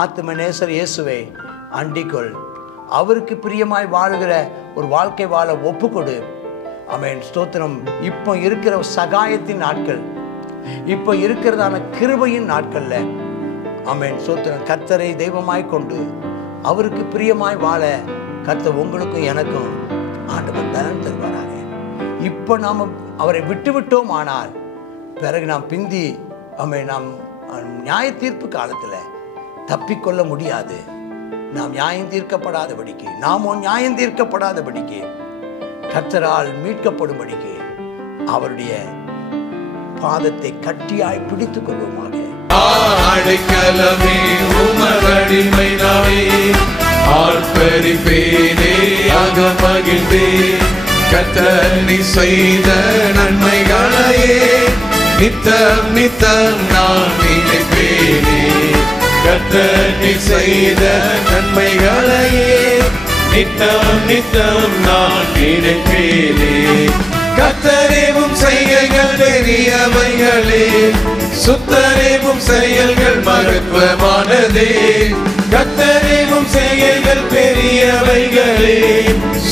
ஆத்மநேசர் இயேசுவை அண்டிக்கொள். அவருக்கு பிரியமாய் வாழுகிற ஒரு வாழ்க்கை வாழ ஒப்புக்கொடு. ஆமென். ஸ்தோத்திரம். இப்போ இருக்கிற சகாயத்தின் நாட்கள், இப்போ இருக்கிறதான கிருபையின் நாட்கள்ல ஆமென். ஸ்தோத்திரம். கர்த்தரை தெய்வமாய் கொண்டு அவருக்கு பிரியமாய் வாழ கர்த்தர் உங்களுக்கும் எனக்கும் ஆண்டவர் பலன் தருவாராக. இப்போ நாம் அவரை விட்டுவிட்டோம் ஆனால் பிறகு நாம் பிந்தி ஆமென் நாம் நியாய தீர்ப்பு காலத்தில் தப்பிக்கொள்ள முடியாது. நாம் நியாயம் தீர்க்கப்படாதபடிக்கு, நியாயம் தீர்க்கப்படாதபடிக்கு, கர்த்தரால் மீட்கப்படும்படிக்கு அவருடைய பாதத்தை கட்டியாய் பிடித்துக் கொள்வோமாக. அடைக்கலமே உமதடிமை நானே, ஆர்ப்பரிப்பேனே அகமகிழ்ந்தே, கர்த்தர் நீ செய்த நன்மைகளையே நித்தம் நித்தம் நான் நினைப்பேனே. கர்த்தர் நீ செய்த நன்மைகளையே நித்தம் நித்தம் நான் நினைப்பேனே. கர்த்தரேவும் செய்கைகள் பெரியவைகளே, சுத்தரேவும் செயல்கள் மகத்துவமானதே. கர்த்தரேவும் செய்கைகள் பெரியவைகளே,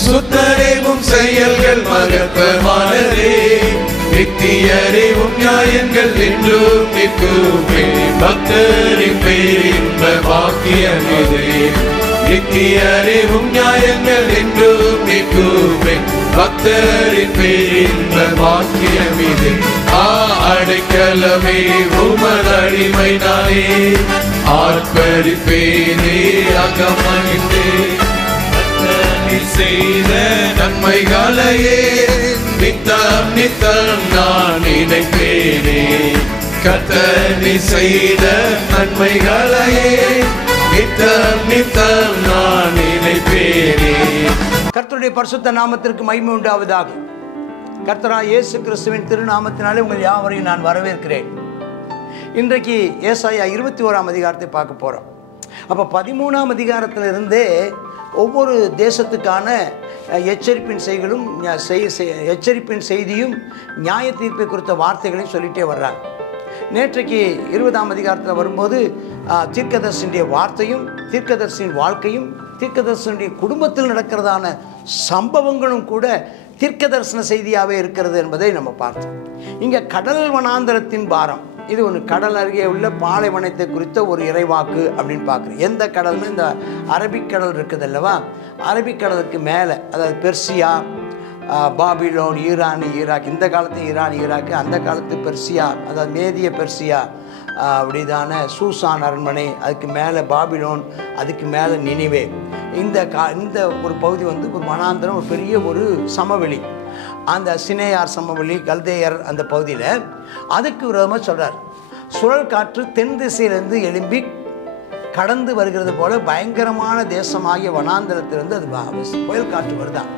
சுத்தரேவும் செயல்கள் மகத்துவமானதே. நித்தியரேவும் நியாயங்கள் என்றும் நிற்குமே, பக்தரின் பேரின்ப பாக்கியம் இதே. நித்தியரேவும் நியாயங்கள் என்றும் நிற்குமே, பக்தரின் பேரின்ப பாக்கியம் இதே. அடைக்கலமே உமதடிமை நானே, ஆர்ப்பரிப்பேனே அகமகிழ்ந்தே, கர்த்தர் செய்த நன்மைகளையே நித்தம் நித்தம் நான் நினைப்பேனே. கர்த்தர் செய்த நன்மைகளையே நித்தம் நித்தம் நான் நினைப்பேனே. கர்த்தருடைய பரிசுத்த நாமத்திற்கு மகிமை உண்டாவதாக. கர்த்தராகிய இயேசு கிறிஸ்துவின் திருநாமத்தினாலே உங்கள் யாவரையும் நான் வரவேற்கிறேன். இன்றைக்கு ஏசாயா 21ஆம் அதிகாரத்தை பார்க்க போகிறோம். அப்போ 13ஆம் அதிகாரத்திலிருந்தே ஒவ்வொரு தேசத்துக்கான எச்சரிப்பின் செய்தியும் நியாய தீர்ப்பை குறித்த வார்த்தைகளையும் சொல்லிகிட்டே வர்றாங்க. நேற்றைக்கு 20ஆம் அதிகாரத்தில் வரும்போது தீர்க்கதரிசியுடைய வார்த்தையும் தீர்க்கதரிசியின் வாழ்க்கையும் தீர்க்கதரிசியுடைய குடும்பத்தில் நடக்கிறதான சம்பவங்களும் கூட தீர்க்க தரிசன செய்தியாகவே இருக்கிறது என்பதை நம்ம பார்த்தோம். இங்கே கடல் வனாந்தரத்தின் பாரம், இது ஒன்று கடல் அருகே உள்ள பாலைவனத்தை குறித்த ஒரு இறைவாக்கு அப்படின்னு பார்க்குறோம். எந்த கடல்னு இந்த அரபிக்கடல் இருக்குது அல்லவா, அரபிக்கடலுக்கு மேலே, அதாவது பெர்சியா, பாபிலோன், ஈராக், இந்த காலத்து ஈராக், அந்த காலத்து பெர்சியா, அதாவது மேதிய பெர்சியா, அப்படிதான சூசான் அரண்மனை, அதுக்கு மேலே பாபிலோன், அதுக்கு மேலே நினிவே. இந்த ஒரு பகுதி வந்து ஒரு வனாந்தரம், ஒரு பெரிய ஒரு சமவெளி. அந்த சினேயார் சமவெளி, கல்தேயர் அந்த பகுதியில் அதுக்கு விரோதமாக சொல்கிறார். சுழல் காற்று தென் திசையிலிருந்து எழும்பி கடந்து வருகிறது போல பயங்கரமான தேசமாகிய வனாந்தரத்திலிருந்து அது புயல் காற்று வருதான்.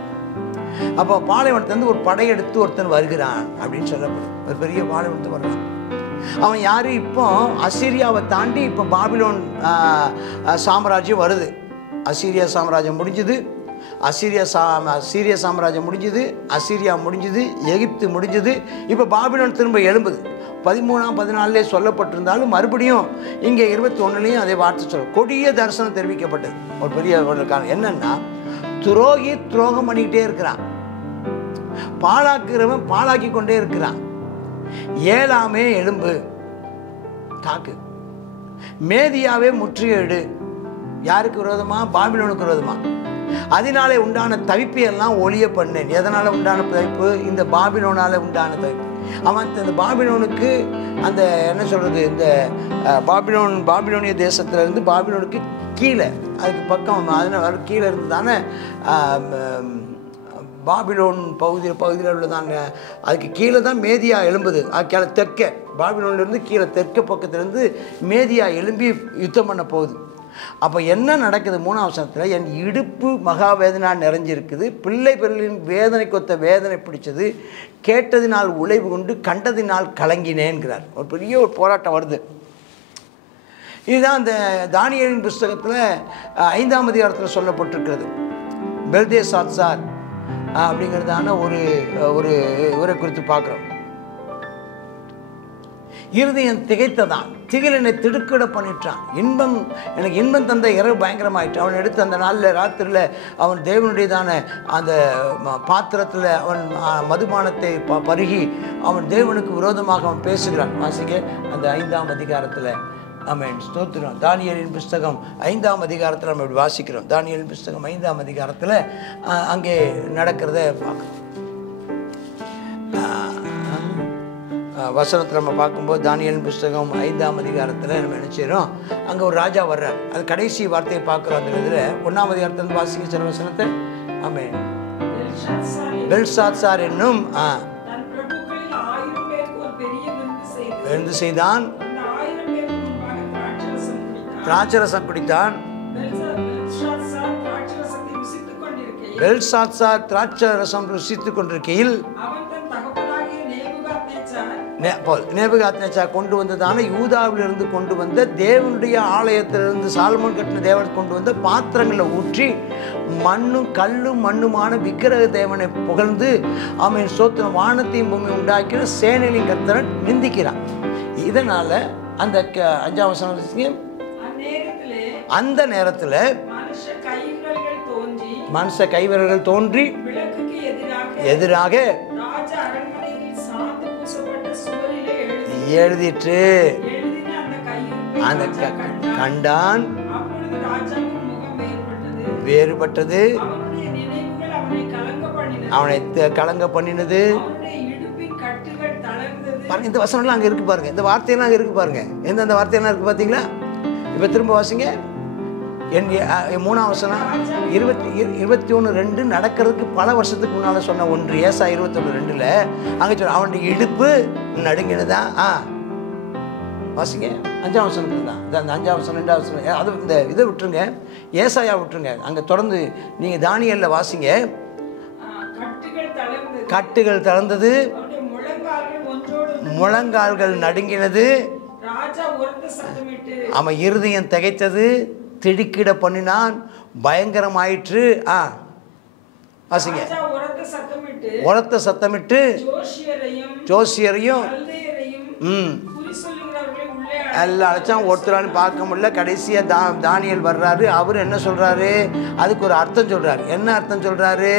அப்போ பாலைவனத்திலிருந்து ஒரு படையெடுத்து ஒருத்தன் வருகிறான் அப்படின்னு சொல்லப்படும். ஒரு பெரிய பாலைவனத்து வர்றான். அவன் யார்? இப்போ அசீரியாவை தாண்டி இப்போ பாபிலோன் சாம்ராஜ்யம் வருது. அசீரியா சாம்ராஜ்யம் முடிஞ்சுது, சீரிய சாம்ராஜ்யம் முடிஞ்சுது, அசீரியா முடிஞ்சுது, எகிப்து முடிஞ்சுது. இப்போ பாபிலோன் திரும்ப எழும்புது. 13ஆம் 14 சொல்லப்பட்டிருந்தாலும் மறுபடியும் இங்கே 21 அதே வார்த்தை சொல்ல கொடிய தரிசனம் தெரிவிக்கப்பட்டது. ஒரு பெரிய காரணம் என்னன்னா, துரோகி துரோகம் பண்ணிக்கிட்டே இருக்கிறான், பாழாக்குறவன் பாழாக்கி கொண்டே இருக்கிறான். ஏலாமே எலும்பு தாக்கு, மேதியாவே முற்றுகையிடு. யாருக்கு விரோதமா? பாபிலோனுக்கு விரோதமா. அதனாலே உண்டான தவிப்பையெல்லாம் ஒளிய பண்ணேன். எதனால் உண்டான தவிப்பு? இந்த பாபிலோனால் உண்டான தவிப்பு. அவன் இந்த பாபிலோனுக்கு அந்த என்ன சொல்கிறது, இந்த பாபிலோனிய தேசத்துலேருந்து பாபிலோனுக்கு கீழே, அதுக்கு பக்கம், அதனால் கீழே இருந்து தானே பாபிலோன் பகுதியில் உள்ளதாங்க. அதுக்கு கீழே தான் மேதியா எழும்புது. அது தெற்கே பாபிலோன்லேருந்து கீழே தெற்கு பக்கத்துலேருந்து மேதியா எழும்பி யுத்தம் பண்ண போகுது. அப்போ என்ன நடக்குது? 3ஆம் வசனத்தில், என் இடுப்பு மகாவேதனா நிறைஞ்சிருக்குது, பிள்ளை பெருளின் வேதனை கொத்த வேதனை பிடிச்சது, கேட்டதினால் உழைவு கொண்டு கண்டதினால் கலங்கினேன்கிறார். ஒரு பெரிய ஒரு போராட்டம் வருது. இதுதான் அந்த தானியேலின் புஸ்தகத்தில் 5ஆம் அதிகாரத்தில் சொல்லப்பட்டிருக்கிறது. பெல்தேசாத்சார் அப்படிங்கிறதான ஒரு ஒரு இவரை குறித்து பார்க்குறோம். இருதயம் திகைத்ததான், திகில் என்னை திடுக்கிட பண்ணிட்டான். எனக்கு இன்பம் தந்த இரவு பயங்கரமாயிட்டு. அவன் எடுத்து அந்த நாளில் ராத்திரியில் அவன் தேவனுடையதான அந்த பாத்திரத்தில் அவன் மதுபானத்தை பருகி அவன் தேவனுக்கு விரோதமாக அவன் பேசுகிறான். வாசிக்க அந்த 5ஆம் அதிகாரத்தில் ஆமென், ஸ்தோத்திரம். தானியேலின் புஸ்தகம் 5ஆம் அதிகாரத்தில் நம்ம இப்படி வாசிக்கிறோம். தானியேலின் புஸ்தகம் 5ஆம் அதிகாரத்தில் அங்கே நடக்கிறத பார்க்குறோம். வசனத்தில் நம்ம பார்க்கும்போது தானியேலின் புஸ்தகம் 5ஆம் அதிகாரத்தில் நம்ம நினைச்சிடும், அங்கே ஒரு ராஜா வர்றார். அது கடைசி வார்த்தையை பார்க்குறோம். அந்த இதில் 1ஆம் அதிகாரத்தில் வாசிக்க சில வசனத்தை. ஆமென். பெல்ஷாத்சார் என்னும் விருந்து செய்தான், திராட்சரசம் குடித்தான். பெல்ஷாத்சார் திராட்சரசம் ருசித்துக் கொண்டிருக்கையில் நேபுகாத்நேச்சார் கொண்டு வந்ததான யூதாவிலிருந்து கொண்டு வந்த தேவனுடைய ஆலயத்திலிருந்து சாலமோன் கட்டின தேவன் கொண்டு வந்த பாத்திரங்களில் ஊற்றி மண்ணும் கல்லும் மண்ணுமான விக்கிரக தேவனை புகழ்ந்து அவன் சோத்திரம் வானத்தையும் பூமி உண்டாக்கிற சேனையின் கர்த்தரன் நிந்திக்கிறான். இதனால அந்த 5ஆம் வசனம், அந்த நேரத்தில் மனுஷ கைவிரல்கள் தோன்றி எதிராக எழுதிட்டு அந்த கண்டான். வேறுபட்டது, அவனை கலங்க பண்ணினது. இந்த வசனம்லாம் அங்கே இருக்கு பாருங்க, இந்த வார்த்தையெல்லாம் அங்கே இருக்கு பாருங்க. எந்தெந்த வார்த்தையெல்லாம் இருக்கு பார்த்தீங்களா? இப்போ திரும்ப வாசிங்க. 3ஆம் வசனம் 21:2 நடக்கிறதுக்கு பல வருஷத்துக்கு முன்னால் சொன்ன ஒன்று. ஏசா 21:2 அங்கே சொல்ல அவனுடைய இடுப்பு நடுங்கினதான். வாசிங்க. 5ஆம் வசனத்துக்கு தான் அந்த 5ஆம் வசனம் 2ஆம் வசனம். அது இந்த இதை விட்டுருங்க, ஏசாயா விட்டுருங்க. அங்கே தொடர்ந்து நீங்கள் தானியேலில் வாசிங்க. கட்டுகள் தளர்ந்தது, முழங்கால்கள் நடுங்கினது, அவன் இருதயம் திகைத்தது, திடுக்கிட பண்ணினான், பயங்கரமாயிற்று. வாசிங்க. உரத்த சத்தமிட்டு ஜோசியரையும் எல்லாம் அழைச்சான். ஒருத்தரான்னு பார்க்க முடியல. கடைசியாக தானியேல் வர்றாரு. அவர் என்ன சொல்கிறாரு? அதுக்கு ஒரு அர்த்தம் சொல்கிறாரு. என்ன அர்த்தம் சொல்கிறாரு?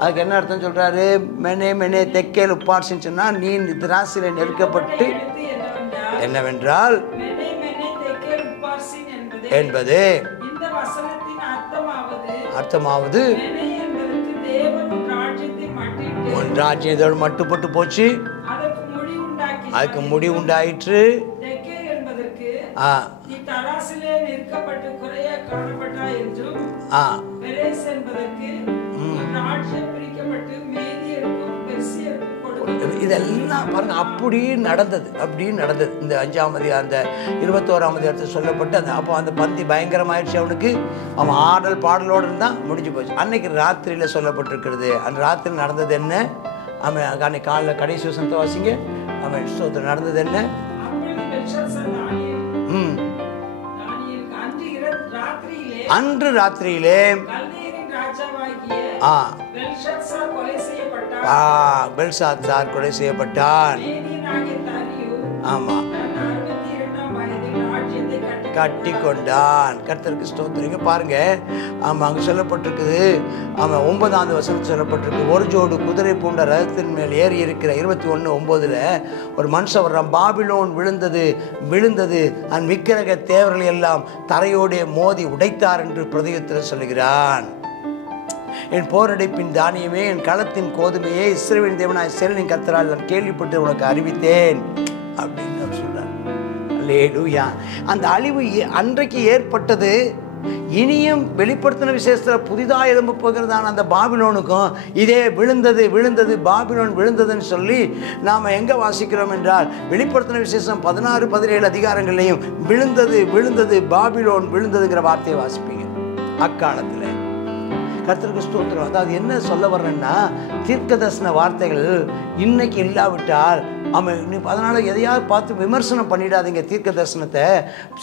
அதுக்கு என்ன அர்த்தம் சொல்கிறாரு? மெனே மெனே தெக்கேல் உப்பார்சின்னு சொன்னால் நீ திராசில நெருக்கப்பட்டு என்னவென்றால் என்பது அர்த்தமாவது உன் ராஜ்யத்தோடு மட்டுப்பட்டு போச்சு, அதுக்கு முடி உண்டாயிற்று. இதெல்லாம் பாருங்க, அப்படி நடந்தது. இந்த 5ஆம் அதிகாரம் அந்த 21ஆம் அதிகாரத்தில் சொல்லப்பட்டு அந்த அப்போ அந்த பந்தி பயங்கரமாயிடுச்சு. அவனுக்கு அவன் ஆடல் பாடலோடு இருந்தால் முடிஞ்சு போச்சு. அன்னைக்கு ராத்திரியில் சொல்லப்பட்டிருக்கிறது. அந்த ராத்திரி நடந்தது என்ன? அவன் அன்னைக்கு காலையில் கடைசி வசனத்தை வாசிங்க. அவன் ஸ்தோத்திரம் நடந்தது என்ன? அன்று ராத்திரியிலே பெல்ஷாத்சார் கொலை செய்யப்பட்டான். ஆமா, கட்டி கொண்டான். கர்த்தருக்கு ஸ்தோத்திரம். பாருங்க, ஆமா, அங்கே சொல்லப்பட்டிருக்குது. ஆமாம், 9ஆம் வசனத்தில் சொல்லப்பட்டிருக்கு. ஒரு ஜோடு குதிரை பூண்ட ரதத்தின் மேல் ஏறி இருக்கிற 21:9 ஒரு மனுஷன் வர்றான். பாபிலோன் விழுந்தது அந்த விக்கிரக தேவர்கள் எல்லாம் தரையோடைய மோதி உடைத்தார் என்று பிரதியுத்தரம் சொல்லுகிறான். என் போரடைப்பின் தானியமே, என் களத்தின் கோதுமையே, இஸ்ரவேலின் தேவனாய் சேனையின் கர்த்தரால் நான் கேள்விப்பட்டு உனக்கு அறிவித்தேன் அப்படின்னு அவர் சொல்றார். அல்லேலூயா. அந்த அழிவு அன்றைக்கு ஏற்பட்டது. இனியும் வெளிப்படுத்தின விசேஷத்தில் புதிதாக எழும்ப போகிறதான அந்த பாபிலோனுக்கும் இதே விழுந்தது பாபிலோன் விழுந்ததுன்னு சொல்லி நாம் எங்கே வாசிக்கிறோம் என்றால், வெளிப்படுத்தின விசேஷம் 16-17 அதிகாரங்களையும் விழுந்தது பாபிலோன் விழுந்ததுங்கிற வார்த்தையை வாசிப்பீங்க அக்காலத்தில். கர்த்தருக்கு ஸ்தோத்திரம். அதாவது என்ன சொல்ல வர்றேன்னா, தீர்க்கதரிசன வார்த்தைகள் இன்னைக்கு இல்லாவிட்டால் ஆமாம். அதனால் எதையாவது பார்த்து விமர்சனம் பண்ணிடாதீங்க தீர்க்க தரிசனத்தை.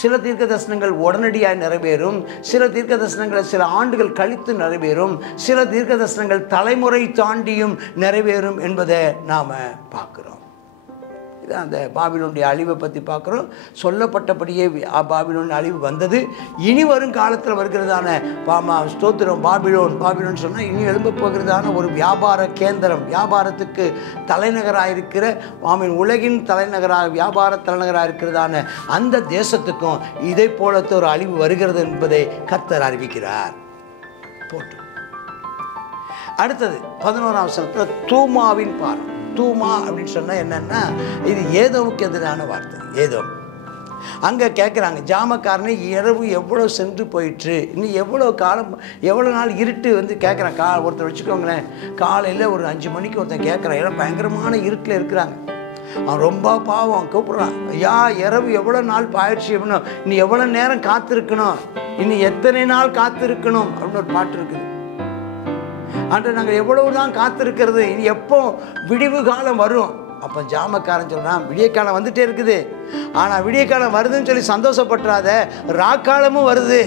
சில தீர்க்க தரிசனங்கள் உடனடியாக நிறைவேறும், சில தீர்க்க தரிசனங்கள் சில ஆண்டுகள் கழித்து நிறைவேறும், சில தீர்க்க தரிசனங்கள் தலைமுறை தாண்டியும் நிறைவேறும் என்பதை நாம் பார்க்குறோம். இதான் அந்த பாபிலோனுடைய அழிவை பற்றி பார்க்குறோம். சொல்லப்பட்டபடியே பாபிலோன் அழிவு வந்தது. இனி வரும் காலத்தில் வருகிறதான ஸ்தோத்திரம் பாபிலோன் சொன்னால் இனி எழும்ப போகிறதான ஒரு வியாபார கேந்திரம், வியாபாரத்துக்கு தலைநகராக இருக்கிற உலகின் தலைநகராக வியாபார தலைநகராக இருக்கிறதான அந்த தேசத்துக்கும் இதை போலத்த ஒரு அழிவு வருகிறது என்பதை கர்த்தர் அறிவிக்கிறார். போட்டு அடுத்தது 11ஆம் வசனத்தில் தூமாவின் பாரம். தூமா அப்படின்னு சொன்னால் என்னென்னா இது ஏதோவுக்கு எதிரான வார்த்தை. ஏதோ அங்கே கேட்குறாங்க, ஜாமக்காரனே இரவு எவ்வளோ சென்று போயிற்று, இன்னும் எவ்வளோ நாள் இருட்டு கேட்குறான். ஒருத்தர் வச்சுக்கோங்களேன், காலையில் ஒரு 5 மணிக்கு ஒருத்தன் கேட்குறான், எல்லாம் பயங்கரமான இருட்டில் இருக்கிறாங்க. அவன் ரொம்ப பாவம் கூப்பிட்றான், ஐயா இரவு எவ்வளோ நாள் பாயிடுச்சு, அப்படின்னா இன்னும் எவ்வளோ நேரம் காத்திருக்கணும், இன்னும் எத்தனை நாள் காத்திருக்கணும் அப்படின்னு ஒரு பாட்டு இருக்குது. அன்று நாங்கள் எவ்வளவு தான் காத்திருக்கிறது, இனி எப்போ விடிவு காலம் வரும். அப்போ ஜாமக்காரன் சொல்கிறான், விடிய காலம் வந்துட்டே இருக்குது, ஆனால் விடிய காலம் வருதுன்னு சொல்லி சந்தோஷப்பட்டுறாத, ராக்காலமும் வருது.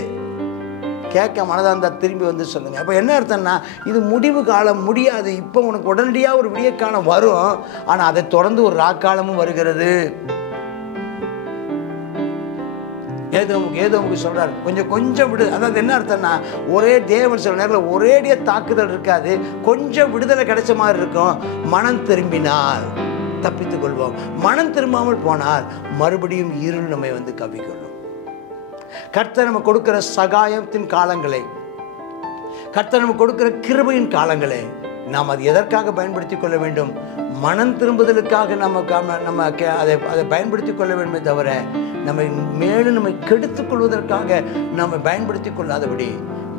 கேட்க மனதாக இருந்தால் திரும்பி சொல்லுங்க. அப்போ என்ன அர்த்தம்னா, இது முடிவு காலம் முடியாது. இப்போ உனக்கு உடனடியாக ஒரு விடிய காலம் வரும், ஆனால் அதை தொடர்ந்து ஒரு ராக்காலமும் வருகிறது. ஏதோமுக்கு சொல்கிறார், கொஞ்சம் விடு. அதாவது என்ன அர்த்தம்னா, ஒரே தேவன் சில நேரத்தில் ஒரேடியாக தாக்குதல் இருக்காது, கொஞ்சம் விடுதலை கிடைச்ச மாதிரி இருக்கும். மனம் திரும்பினால் தப்பித்துக் கொள்வோம், மனம் திரும்பாமல் போனால் மறுபடியும் இருள் நம்மை கவ்விக்கொள்ளும். கர்த்தர் நம்ம கொடுக்கிற சகாயத்தின் காலங்களை, கர்த்தர் நம்ம கொடுக்கிற கிருபையின் காலங்களை நாம் அது எதற்காக பயன்படுத்தி கொள்ள வேண்டும்? மனம் திரும்புதலுக்காக நம்ம அதை பயன்படுத்தி கொள்ள வேண்டுமே தவிர நம்மை கெடுத்துக் கொள்வதற்காக நம்ம பயன்படுத்தி கொள்ளாதபடி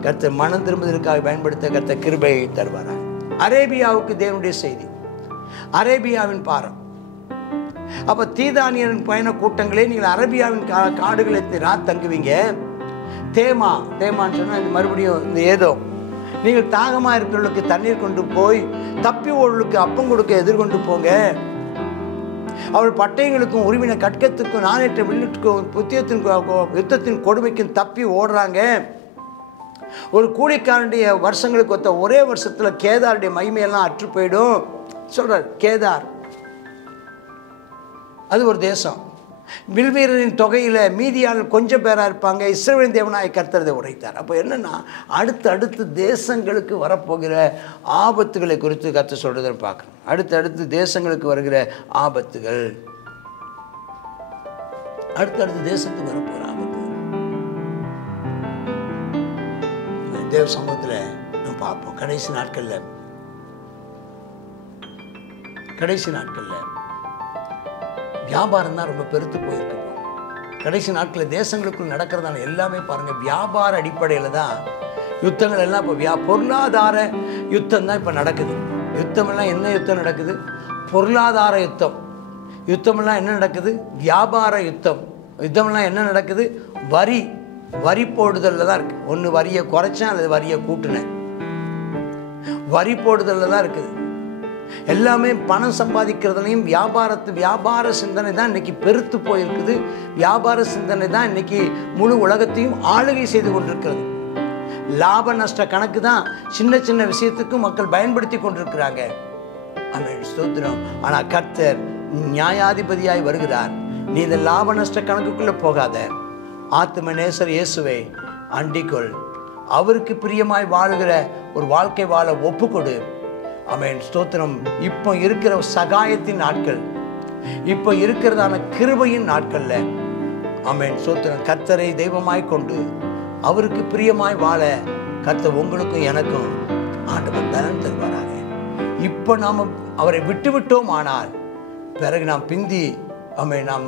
கர்த்தர் மனம் திரும்புவதற்காக பயன்படுத்த கர்த்தர் கிருபையை தருவார். அரேபியாவுக்கு தேவனுடைய செய்தி, அரேபியாவின் பாரம். அப்போ தீதானியரின் பயண கூட்டங்களே, நீங்கள் அரேபியாவின் காடுகளை தங்குவீங்க. தேமான்னு சொன்னால் மறுபடியும் இந்த ஏதோ, நீங்கள் தாகமாக இருக்கிறவர்களுக்கு தண்ணீர் கொண்டு போய், தப்பி ஓடுகளுக்கு அப்பம் கொடுக்க எதிர்கொண்டு போங்க. அவள் பட்டயங்களுக்கும் உரிமையின கட்கத்துக்கும் நாணேற்ற வில்லுக்கும் யுத்தத்தின் கொடுமைக்கும் தப்பி ஓடுறாங்க. ஒரு கூலிக்காரனுடைய வருஷங்களுக்கு ஒத்த ஒரே வருஷத்தில் கேதாருடைய மகிமையெல்லாம் அற்று போயிடும் சொல்றார். கேதார் அது ஒரு தேசம். வில்வீரரின் தொகையில் மீதியாளர் கொஞ்சம் பேராக இருப்பாங்க. இஸ்ரவேலின் தேவனாய் கர்த்தர் உரைத்தார். அப்போ என்னென்னா, அடுத்து தேசங்களுக்கு வரப்போகிற ஆபத்துகளை குறித்து கர்த்தர் சொல்கிறத பார்க்கணும். அடுத்து தேசங்களுக்கு வருகிற ஆபத்துகள், அடுத்தடுத்து தேசத்துக்கு வரப்போகிற ஆபத்துகள் தேவ சமூகத்தில் நம்ம பார்ப்போம். கடைசி நாட்களில் வியாபாரம் தான் ரொம்ப பெருத்து போயிருக்கு. கடைசி நாட்களில் தேசங்களுக்குள் நடக்கிறதான எல்லாமே பாருங்கள், வியாபார அடிப்படையில் தான் யுத்தங்கள் எல்லாம். இப்போ பொருளாதார யுத்தம் தான் இப்போ நடக்குது. யுத்தமெல்லாம் என்ன யுத்தம் நடக்குது? பொருளாதார யுத்தம். யுத்தமெல்லாம் என்ன நடக்குது? வியாபார யுத்தம். யுத்தமெல்லாம் என்ன நடக்குது? வரி போடுதலில் தான் இருக்குது. ஒன்று வரியை குறைச்சேன் அல்லது வரியை கூட்டினேன், வரி போடுதலில் தான் இருக்குது. எல்லாமே பணம் சம்பாதிக்கிறதுலையும் வியாபார சிந்தனை தான் இன்றைக்கி பெருத்து போயிருக்குது. வியாபார சிந்தனை தான் இன்றைக்கி முழு உலகத்தையும் ஆளுகை செய்து கொண்டிருக்கிறது. லாப நஷ்ட கணக்கு தான் சின்ன விஷயத்துக்கும் மக்கள் பயன்படுத்தி கொண்டிருக்கிறாங்க. ஆமென், ஸ்தோத்திரம். ஆனால் கர்த்தர் நியாயாதிபதியாய் வருகிறார். நீ இந்த லாப நஷ்ட கணக்குக்குள்ளே போகாத. ஆத்தும நேசர் இயேசுவை அண்டிக்கொள். அவருக்கு பிரியமாய் வாழுகிற ஒரு வாழ்க்கை வாழ ஒப்புக்கொடு. ஆமென், ஸ்தோத்திரம். இப்போ இருக்கிற சகாயத்தின் நாட்கள், இப்போ இருக்கிறதான கிருபையின் நாட்களில் ஆமென், ஸ்தோத்திரம், கர்த்தரை தெய்வமாய் கொண்டு அவருக்கு பிரியமாய் வாழ கர்த்தர் உங்களுக்கும் எனக்கும் ஆண்டவர் பலன் தருவாராக. இப்போ நாம் அவரை விட்டுவிட்டோம், ஆனால் பிறகு நாம் பிந்தி நாம்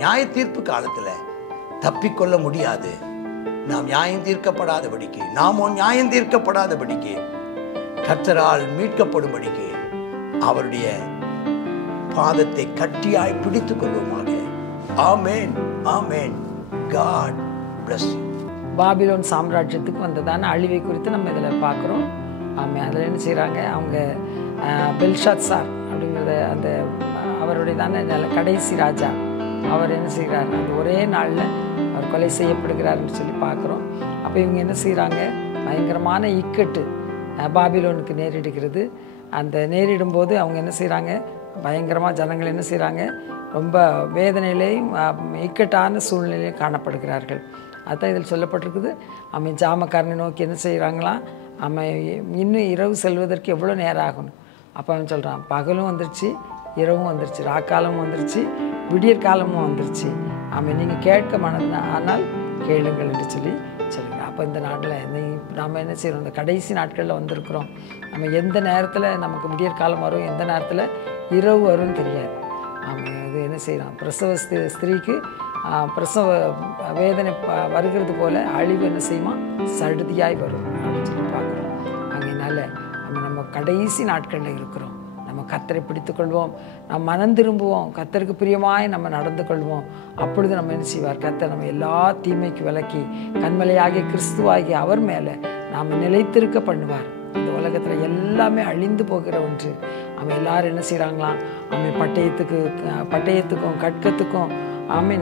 நியாய தீர்ப்பு காலத்தில் தப்பிக்கொள்ள முடியாது. நாம் நியாயம் தீர்க்கப்படாதபடிக்கு, நியாயம் தீர்க்கப்படாதபடிக்கு, கர்த்தரால் மீட்கப்படும்படிக்கு அவருடைய பாதத்தை கட்டியாய் பிடித்துக் கொள்வோமாக. ஆமென், ஆமென். God bless you. பாபிலோன் சாம்ராஜ்யத்துக்கு வந்ததான அழிவை குறித்து நம்ம இதில் பார்க்குறோம். ஆமாம், அதில் என்ன செய்கிறாங்க, அவங்க பெல்ஷாத்சார் அப்படிங்கிறத அவரோட அவருடையதான கடைசி ராஜா அவர் என்ன செய்கிறார், அந்த ஒரே நாளில் அவர் கொலை செய்யப்படுகிறார்னு சொல்லி பார்க்குறோம். அப்போ இவங்க என்ன செய்கிறாங்க, பயங்கரமான இக்கட்டு பாபிலோனுக்கு நேரிடுகிறது. அந்த நேரிடும்போது அவங்க என்ன செய்கிறாங்க, பயங்கரமாக ஜனங்கள் என்ன செய்கிறாங்க, ரொம்ப வேதனையிலேயும் இக்கட்டான சூழ்நிலையிலையும் காணப்படுகிறார்கள். அதுதான் இதில் சொல்லப்பட்டிருக்குது. அவன் ஜாமக்காரனை நோக்கி என்ன செய்கிறாங்களாம், அவன் இன்னும் இரவு செல்வதற்கு எவ்வளோ நேரம் ஆகணும். அப்போ அவன் சொல்கிறான், பகலும் வந்துருச்சு, இரவும் வந்துருச்சு, ராக்காலமும் வந்துருச்சு, விடியற்காலமும் வந்துருச்சு. அவன் நீங்கள் கேட்க மனது ஆனால் கேளுங்கள் என்று சொல்லி சொல்லுங்கள். அப்போ இந்த நாட்டில் நாம் என்ன செய்கிறோம், இந்த கடைசி நாட்களில் வந்திருக்கிறோம். நம்ம எந்த நேரத்தில் நமக்கு விடியற்காலம் வரும், எந்த நேரத்தில் இரவு வரும்னு தெரியாது. அவன் இது என்ன செய்கிறான், பிரசவ ஸ்திரீக்கு பிரசவ வேதனை வருகிறது போல் அழிவு என்ன செய்யுமா, சடுதியாய் வரும் அப்படின்னு சொல்லி பார்க்குறோம். அதனால் நம்ம கடைசி நாட்களில் இருக்கிறோம். நம்ம கர்த்தரை பிடித்துக்கொள்வோம், நம்ம மனம் திரும்புவோம், கர்த்தருக்கு பிரியமாய் நம்ம நடந்து கொள்வோம். அப்பொழுது நம்ம என்ன செய்வார், கர்த்தர் நம்ம எல்லா தீமைக்கு விலக்கி கண்மலையாகிய கிறிஸ்துவாகி அவர் மேலே நாம் நிலைத்திருக்க பண்ணுவார். இந்த உலகத்தில் எல்லாமே அழிந்து போகிற ஒன்று. அவன் எல்லாரும் என்ன செய்கிறாங்களாம், அவன் பட்டயத்துக்கும் கட்கத்துக்கும்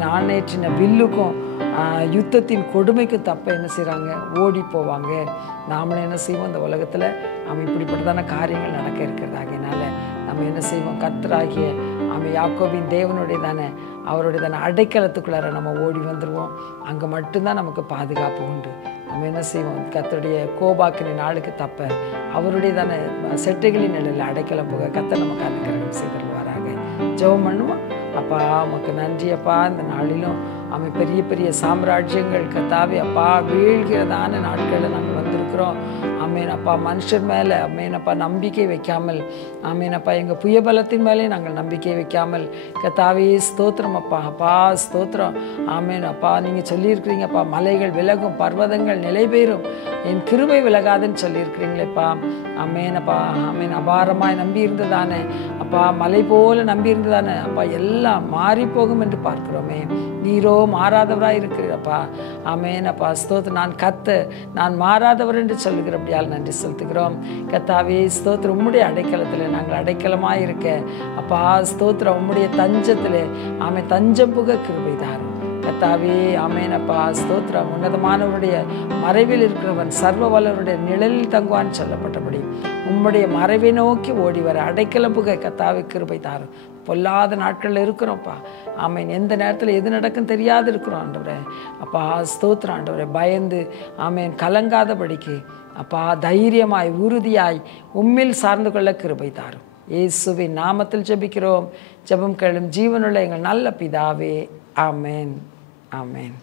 நானேற்றின வில்லுக்கும் யுத்தத்தின் கொடுமைக்கும் தப்ப என்ன செய்கிறாங்க, ஓடி போவாங்க. நாமளும் என்ன செய்வோம், இந்த உலகத்தில் அவன் இப்படிப்பட்டதான காரியங்கள் நடக்க இருக்கிறது. ஆகையினால நம்ம என்ன செய்வோம், கர்த்தராகிய அவன் யாக்கோபின் தேவனுடையதான அவருடையதான அடைக்கலத்துக்குள்ளார நம்ம ஓடி வந்துடுவோம். அங்கே மட்டும்தான் நமக்கு பாதுகாப்பு உண்டு. நம்ம என்ன செய்வோம், கர்த்தருடைய கோபாக்கின நாளுக்கு தப்ப அவருடையதான செட்டைகளின் நிலையில் அடைக்கலம் போக கர்த்தர் நமக்கு அனுக்கிரகம் செய்திருவாராக. ஜெபம் பண்ணுவோம். அப்பா உமக்கு நன்றி அப்பா, இந்த நாளிலும் அவன் பெரிய பெரிய சாம்ராஜ்யங்கள் கர்த்தாவே அப்பா வீழ்கிறதான நாட்களில் நாங்கள் வந்திருக்கிறோம். ஆமேனப்பா மனுஷர் மேலே ஆமேனப்பா நம்பிக்கை வைக்காமல், ஆமேனப்பா எங்கள் புயபலத்தின் மேலே நாங்கள் நம்பிக்கை வைக்காமல் கர்த்தாவே ஸ்தோத்திரம் அப்பா. அப்பா ஸ்தோத்திரம். ஆமேனப்பா நீங்கள் சொல்லியிருக்கிறீங்கப்பா, மலைகள் விலகும், பர்வதங்கள் நிலை பெறும், என் கிருபை விலகாதுன்னு சொல்லியிருக்கிறீங்களேப்பா. ஆமேனப்பா ஆமேன். அபாரமாய் நம்பி இருந்ததானே அப்பா, மலை போல நம்பி இருந்ததானே அப்பா, எல்லாம் மாறி போகும் என்று பார்க்கிறோமே. நீரோ மாறாதவராக இருக்கிறப்பா. ஆமேனப்பா ஸ்தோத்திரம். நான் மாறாதவர் என்று சொல்லுகிறபடியால் நன்றி செலுத்துகிறோம் கர்த்தாவே. ஸ்தோத்திரம். உம்முடைய அடைக்கலத்தில் நாங்கள் அடைக்கலமாக இருக்க அப்பா ஸ்தோத்திரம். உம்முடைய தஞ்சத்தில் தஞ்சம் புக கிருபை தாரும் கர்த்தாவே. ஆமேனப்பா ஸ்தோத்திரம். உன்னதமானவருடைய மறைவில் இருக்கிறவன் சர்வ வல்லவருடைய நிழலில் தங்குவான்னு சொல்லப்பட்டபடி உம்முடைய மறைவை நோக்கி ஓடி வர அடைக்கலம் புக கர்த்தாவே கிருபை தாரும். பொல்லாத நாட்களில் இருக்கிறோம்ப்பா. ஆமேன். எந்த நேரத்தில் எது நடக்கும் தெரியாது இருக்கிறோம் ஆண்டவரே. அப்பா ஸ்தோத்திரம் ஆண்டவரே. பயந்து ஆமேன் கலங்காதபடிக்கு அப்பா தைரியமாய் உறுதியாய் உம்மில் சார்ந்து கொள்ள கிருபை தாரும். இயேசுவின் நாமத்தில் ஜெபிக்கிறோம். ஜெபம் கேளும் ஜீவனுள்ள எங்கள் நல்ல பிதாவே. ஆமேன். ஆமேன்.